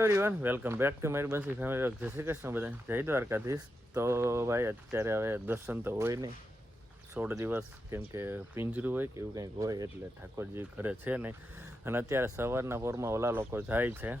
Everyone welcome back to મારી બંસી family જય શ્રી કૃષ્ણ બધા જય દ્વારકાધીશ. તો ભાઈ, અત્યારે હવે દર્શન તો હોય નહીં. સોળ દિવસ કેમ કે પિંજરું હોય કે એવું કંઈક હોય એટલે ઠાકોરજી ઘરે છે નહીં. અને અત્યારે સવારના પોરમાં ઓલા લોકો જાય છે.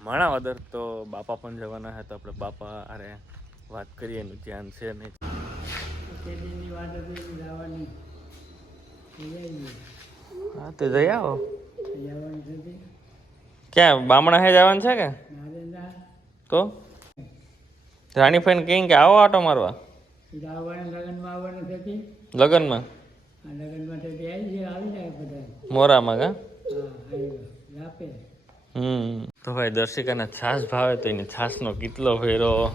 માણાવદર તો બાપા પણ જવાના છે. તો આપણે બાપા અરે વાત કરીએ એનું ધ્યાન છે નહીં. હતી હા, તો જઈ આવો. ક્યાં? બામણા હે જવાનું છે કે? તો? રાણી તો રાણીફાઈને કહી કે આવો આટો મારવા. લગ્નમાં? મોરામાં કા? હમ. તો ભાઈ દર્શિકાને છાશ ભાવે તો એને છાસનો કેટલો ફેરો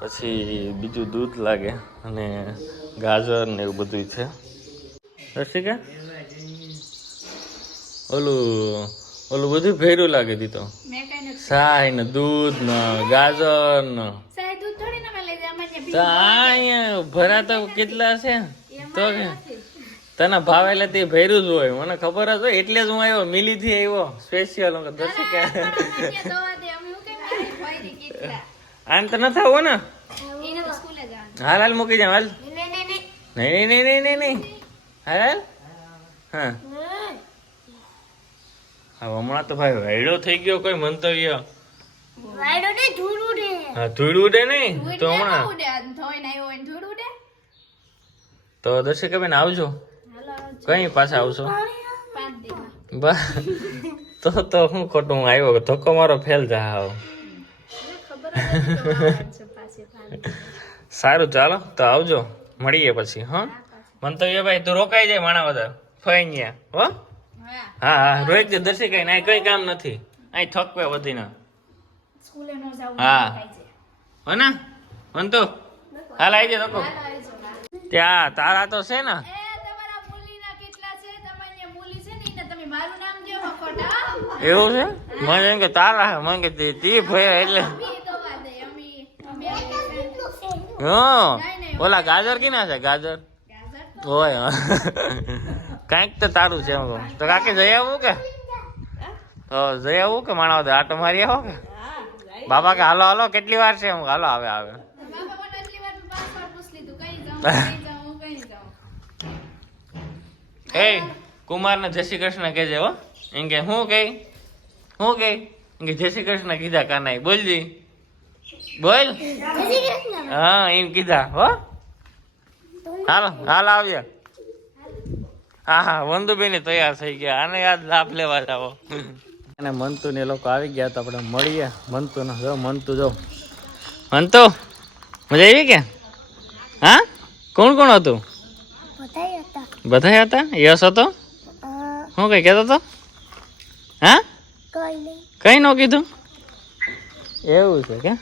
પછી બીજું દૂધ લાગે અને ગાજર ને એવું બધું છે. દર્શિકા? ઓલું ઓલું બધું ફેર્યું લાગે દી તો સાય ને દૂધ ન ગાજર ન. ભરા તો કેટલા છે? તો તને ભાવે એટલે તે ભેરું જ હોય. મને ખબર જ હોય એટલે જ હું આવ્યો મિલી થી આવ્યો સ્પેશિયલ દર્શક. આને તો ન થવો ને. હાલ હાલ મૂકી જાવ હાલ. નહીં નહીં નહીં. નહીં નહીં હાલ. હા. હવે હમણાં તો ભાઈ વાયડો થઈ ગયો કોઈ મંતવ્ય? વાયડો ને ધૂળ ઉડે. હા ધૂળ ઉડે નહીં? તો હમણાં? હોય ધૂળ ઉડે. તો દર્શિકાબેન આવજો. હાલો કઈ પાછા આવશો? બસ. તો તો હું ખોટું આવ્યો? ધક્કો મારો ફેલ જા આવો. સારું ચાલો. તો આવજો. મળીએ પછી હા? મંતવ્ય ભાઈ તું રોકાઈ જાય માણા બધા. ફઈ ગયા હો? હા હા રોહિત જે દર્શી કઈ ના કઈ કામ નથી. અહીં થકવે વધીને. સ્કૂલે ન જાવ હા. હો ને? અંતો હાલ આવી જાય લોકો ત્યાં તારા તો છે ને. એવું છે? મને એમ કે તારા મને કે તી ભયા એટલે. હા. ઓલા ગાજર કીના છે ગાજર? હોય કાંઈક તો તારું છે એમ તો. કાકી જઈ આવું કે? તો જઈ આવું કે માણા આટો મારી આવો કે? બાબા કે હાલો હાલો કેટલી વાર છે? હું હાલો આવે આવે એ કુમાર કઈ કઈ કઈ કુમારને જય શ્રી કૃષ્ણ કહેજે હો. એમ કે હું કે? હું કે? એમ કે જય શ્રી કૃષ્ણ કીધા કાનાઈ બોલજી બોલ હા એમ કીધા હો. હાલો હાલ આવ્યા હા હા વંદુબેન તૈયાર થઈ ગયા. આને યાદ લાભ લેવા જાવો અને મંતુ ને એ લોકો આવી ગયા તો આપણે મળીએ. મંતુ ને જો મંતુ જો. મંતુ મજા આવી કે? હા? કોણ કોણ હતું? બધા હતા. યશ હતો? હું કઈ કહેતો હતો? હા? કઈ નો કીધું? એવું છે કે?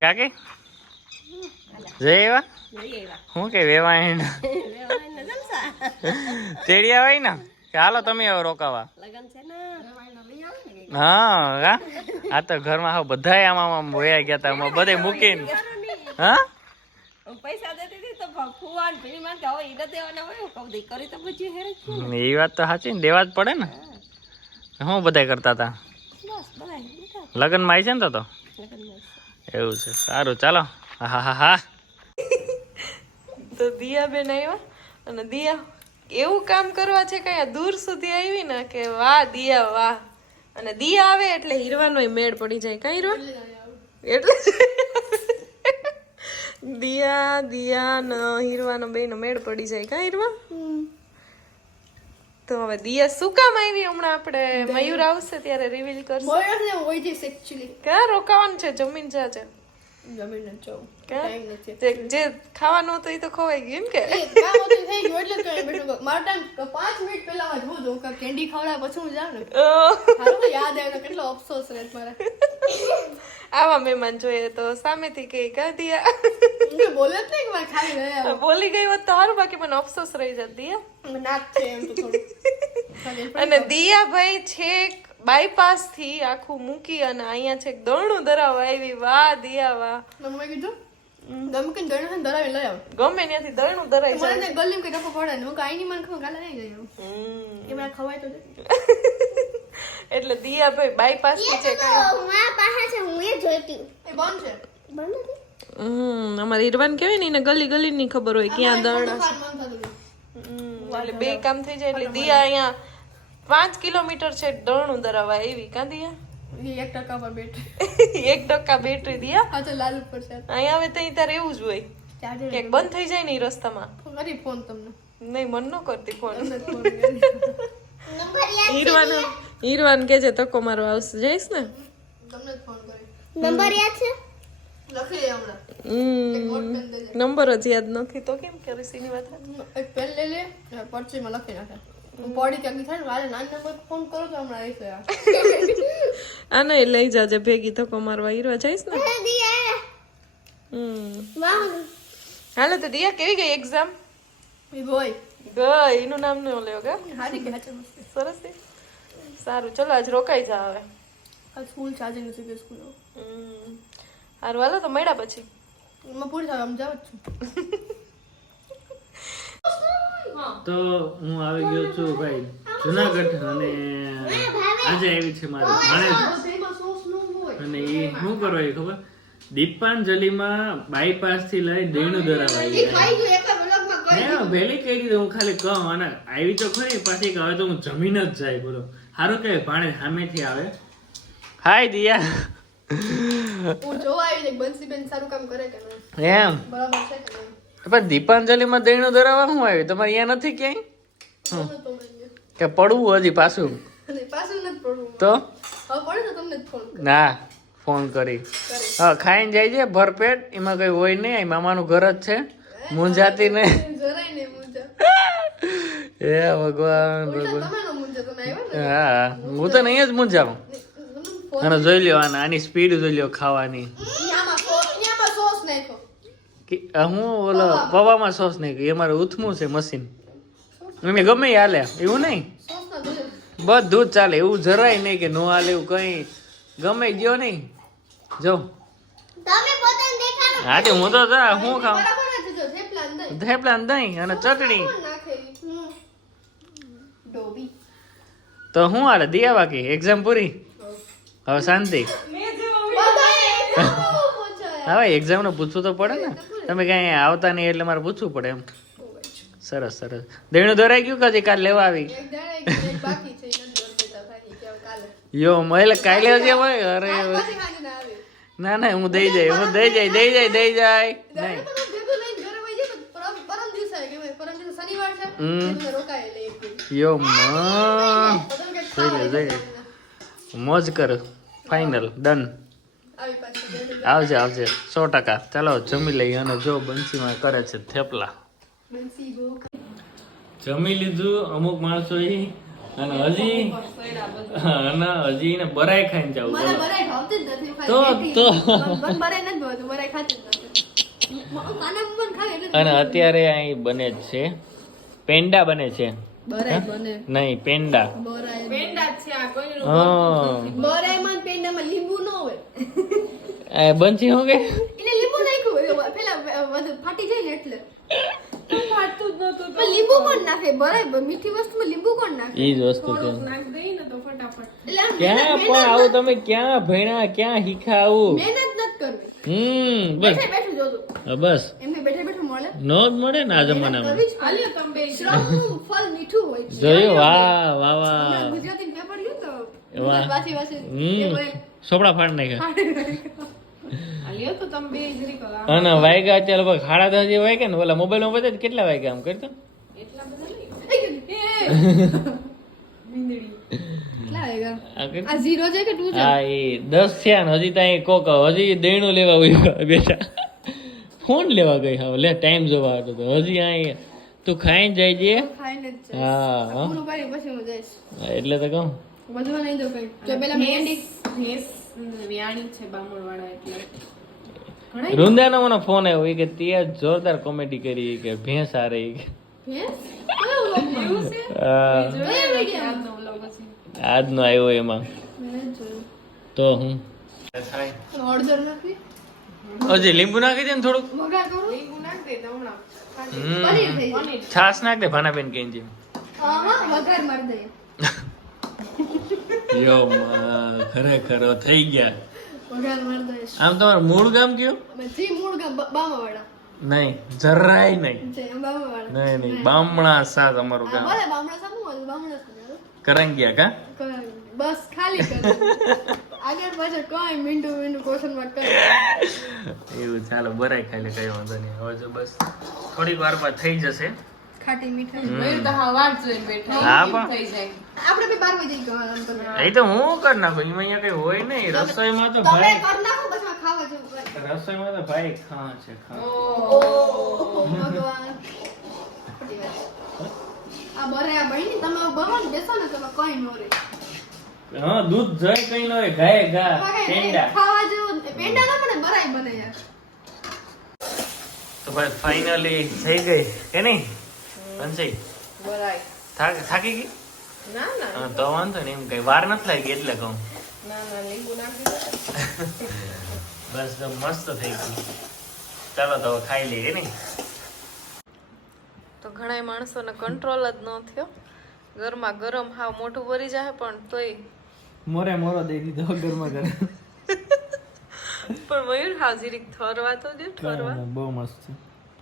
કાકી? જય શું કે વેવાય એને તેડી આવે ને? ચાલો તમે હવે રોકાવા. હા હા આ તો ઘરમાં હા બધા આમાં આમ વયા ગયા હતા તા બધે મૂકીને. હા? એ વાત તો સાચી ને દેવા જ પડે ને. હું. બધા કરતા હતા લગ્નમાં આવી છે ને તો એવું છે. સારું ચાલો. હા હા હા તો દિયાબેન આવ્યા અને દિયા એવું કામ કરવા છે કે અહીંયા દૂર સુધી આવી ને કે વાહ દિયા વાહ. અને દિયા આવે એટલે હીરવાનો મેળ પડી જાય. કઈ રો એટલે દિયા દિયા ને હીરવાનો બે નો મેળ પડી જાય. કઈ હીરવા? તો હવે દિયા શું કામ આવી હમણાં આપણે? મયુર આવશે ત્યારે રિવીલ કરશે. ક્યાં રોકાવાનું છે? જમીન જાજે. જમીન? જે- જે ખાવાનું હતું એ તો ખોવાઈ ગયું એમ કે. મારો ટાઈમ પાંચ મિનિટ પહેલા માં જોઉં કેન્ડી ખવડાવે પછી હું જાઉં ને. યાદ આવે તો કેટલો અફસોસ રહે મારે આવા મહેમાન જોઈએ તો સામેથી કે કાઢિયા હું બોલે જ નહીં મેં ખાલી રહ્યા બોલી ગઈ હોત તો સારું બાકી મને અફસોસ રહી જત દિયા. નાક છે એમ તો થોડું અને દિયાભાઈ છેક બાયપાસથી આખું મૂકી અને અહીંયા છેક દરણું ધરાવ આવી. વાહ દિયા વાહ. મમ્મી કીધું ગમે કે જણ ધરાવી લઈ આવ. ગમે ત્યાંથી દરણું ધરાઈ મને ગલીમાં કે ડખો પડે હું કાઈ નહીં મને ખબર ગાલા નહીં ગઈ હમણાં ખવાય તો એટલે દિયાભાઈ બાયપાસથી છે કાંઈ મારા પાસે છે હું એ જોઈતી. એ બંધ છે. બંધ નથી? હમ અમારે ઈરવાન કહેવાય ને એને ગલી ગલી ની ખબર હોય ક્યાં દરડા છે. એટલે બે કામ થઈ જાય એટલે દિયા અહીંયા પાંચ કિલોમીટર છે દરણું દરાવા એવી. કાં દિયા? એક ટકા પર બેટરી. એક ટકા બેટરી દિયા? હા તો લાલ ઉપર છે. અહીંયા તો ત્યાં તારે એવું જ હોય. ક્યાંક બંધ થઈ જાય ને રસ્તામાં. ફોન તમને. નહીં મન ન કરતી ફોન કરી હીરવાન હીરવાન કે છે તકો મારો આવશે. જઈશ ને? તમને ફોન કરી નંબર યાદ છે? લખી લે હમણાં. નંબર જ યાદ નથી તો કેમ કે સીની વાત? એક પેન લઈ લે અને પરચીમાં લખી નાખે. બોડી ક્યાંથી થાય ને મારે નંબર ફોન કરો તો હમણાં આવી ગયા આ નહીં લઈ જાજે ભેગી તકો મારવા. હીરવા જઈશ ને? હમ. વાહ. હાલો તો દિયા કેવી ગઈ એક્ઝામ ગઈ એનું નામ ન લેવો કે? સરસ છે. સારું ચલો આજ રોકાઈ જા હવે. આ સ્કૂલ ચાર્જિંગ નથી ગઈ સ્કૂલ હમ. હારું હાલો તો મળ્યા પછી. એમાં પૂરી થાય આમ જાવ છું. તો હું આવી ગયો છું ભાઈ જુનાગઢ અને આજે આવી છે મારી ભાણેજ. એમાં સોસ નો હોય અને એ શું કરવા એ ખબર? દીપાંજલિમાં બાયપાસથી લઈ દેણું ધરાવાઈ હે વહેલી કહી દીધું હું ખાલી કહું અને આવી તો ખરી પાછી હવે તો હું જમીન જ જાય બોલો. સારું કે ભાણે સામેથી આવે. હાય દિયા. હું જોવા આવી એક બંસીબેન સારું કામ કરે કે નહીં? એમ. બરાબર છે કે નહીં? પણ દીપાંજલિમાં દેણું ધરાવવા હું આવ્યું તમારે અહીંયા નથી ક્યાંય? કે પડવું હજી પાછું? પાછું નથી પડવું. તો? હવે પડે તો તમને ફોન ના ફોન કરી. હા ખાઈને જાય છે ભરપેટ એમાં કઈ હોય નહીં મામાનું ઘર જ છે. મૂંઝાતી નહીં હે ભગવાન ભગવાન. તમે નો મુંજા તમે આવ્યા ને હા હું તો નહીં જ મૂંઝાવું. અને જોઈ લ્યો આને આની સ્પીડ જોઈ લ્યો ખાવાની. હું ઓલો પવામાં સોસ નહીં એ મારે ઉથમું છે મશીન એને ગમે એ હાલે. એવું નહીં? સોસ બધું જ ચાલે. એવું જરાય નહીં કે નો હાલે એવું કઈ. ગમે ગયો નહીં. જો. તમે હા તે હું તો જા હું ખાઉં. થેપલા દહીં અને ચટણી. તો હું હાલે દિયા બાકી એક્ઝામ પૂરી? હવે શાંતિ. એટલું હવે એક્ઝામનું પૂછવું તો પડે ને. તમે ક્યાંય આવતા નહીં એટલે મારે પૂછવું પડે એમ. સરસ સરસ. દેણું દોરાઈ ગયું કે હજી કાલ લેવા આવી? યો મહિલા કાલે હજી હોય? અરે ના ના ના હું દઈ જાય હું દઈ જાય દઈ જાય દઈ જાય. નહીં તમે ભેગું લઈને ઘરે વહી જાય તો પરમ પરમ દિવસે આવે કે ભાઈ પરમ દિવસે શનિવાર છે હમ. એટલે તમે રોકાય એટલે એક દિવસ. યો માં જોઈ લે, જોઈ. મોજ કર ફાઇનલ ડન આવી પાછી બેન આવજે આવજે સો ટકા ચાલો જમી લઈએ અને જો બંસીમાં કરે છે થેપલા જમી લીધું અમુક માણસો અને હજી અને હજી ને બરાય ખાઈને જવું તો તો. અને અત્યારે અહીં બને જ છે. પેંડા બને છે. બરાય નહીં પેંડા. બરાય પેંડા જ છે આ કોઈનું હા. બરાયમાં પેંડામાં લીંબુ ન હોય. એ બંસી શું કે? લીંબુ નાખ્યું પેલા ફાટી જાય ને એટલે. લીંબુ કોણ નાખે? બરાબર મીઠી વસ્તુમાં લીંબુ કોણ નાખે? ઈ જ વસ્તુ છે. ક્યાં પણ આવું તમે ક્યાં ભણ્યા ક્યાં શીખા આવું? મહેનત નથી કરવી. હમ બસ. બેઠું જોતું બસ એમને બેઠે બેઠું મળે નો જ મળે ને આ જમાનામાં. જોયું વાહ વાહ વાહ સોપડા ફાડ નાખ્યા. અને વાગ્યા અત્યારે લગભગ સાડા દસ જે વાગ્યા ને ઓલા મોબાઈલમાં બતાવે કેટલા વાગ્યા આમ કરતો? એટલા બધા નહીં. કેટલા વાગ્યા? આ કર. આ ઝીરો છે કે ટુ છે? હા એ દસ થયા ને હજી ત્યાં કોક હજી દેણું લેવા બેઠા. ફોન લેવા ગઈ હવે? લે ટાઈમ જોવા હતો તો. હજી અહીં તું ખાઈને જાય છે હા એટલે તો કહું. વધવા નહીં દઉં કઈ. પેલા મહેંદી છે બામણ એટલે. વૃંદાનો મને ફોન આવ્યો. એ કે તે જોરદાર કોમેડી કરી કે ભેંસ આ રહી? આજનો આવ્યો એમાં. તો હું. હજી લીંબુ નાખી દે ને થોડુંક? છાસ નાખ દે ભાનાબેન કઈ જેમ યો ખરેખર થઈ ગયા. આમ તમારું મૂળ ગામ કયું? મૂળ ગામ બામાવાડા. નહીં જરાય નહીં. નહીં નહીં બામણા સા તમારું ગામ. ભલે બામણા કરંગિયા કા? બસ ખાલી કર આગળ પાછળ કઈ મીંડું મીંડું ક્વેશ્ચન માર્ક કરે એવું ચાલો બરાય ખાઈ કઈ વાંધો નહીં. હવે જો બસ થોડીક વાર બાદ થઈ જશે. ખાટી મીઠાઈ. મેં તો હા વાટ જોઈને બેઠા. હા પણ થઈ જાય. આપણે બે બાર વાગે જઈ આમ એ તો હું કર નાખું? એમાં અહીંયા કઈ હોય નહીં. રસોઈમાં તો તમે ભાઈ કર નાખો બસ ખાવા જેવું રસોઈમાં તો ભાઈ ખા છે ખા ઓ ભગવાન. આ બરે આ બહેની તમે બહુ બેસો ને તમે કઈ નો રે હા દૂધ જોઈ કઈ ન હોય ગાય ગા પેંડા. ખાવા જેવું પેંડા ના પણ બરાય બને યાર. તો ભાઈ ફાઇનલી થઈ ગઈ કે નહીં? પંચઈ બરાય થાક થાકી ગઈ? ના ના. તો વાંધો નહીં એમ કઈ વાર નથી લાગી એટલે કહું. ના ના લીંબુ નાખી બસ તો મસ્ત થઈ ગયું. ચાલો તો ખાઈ લઈએ નહીં? તો ઘણા માણસોને કંટ્રોલ જ ન થયો. ગરમા ગરમ હાવ મોઢું ભરી જાય પણ તોય મોરે મોરો દઈ દીધો ઘરમાં ગરમ પણ મયુર હાજરીક જીરીક ઠરવા તો દે ઠરવા. બહુ મસ્ત છે.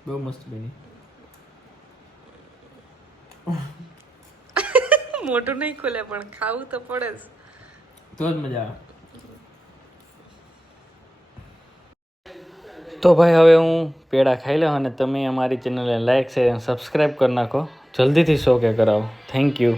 બહુ મસ્ત બની. મોટું નહીં ખુલે પણ ખાવું તો પડે જ. તો જ મજા આવે. તો ભાઈ હવે હું પેડા ખાઈ લઉં અને તમે અમારી ચેનલને લાઈક શેર અને સબસ્ક્રાઈબ કરી નાખો. જલ્દીથી શો કે કરાવો. Thank you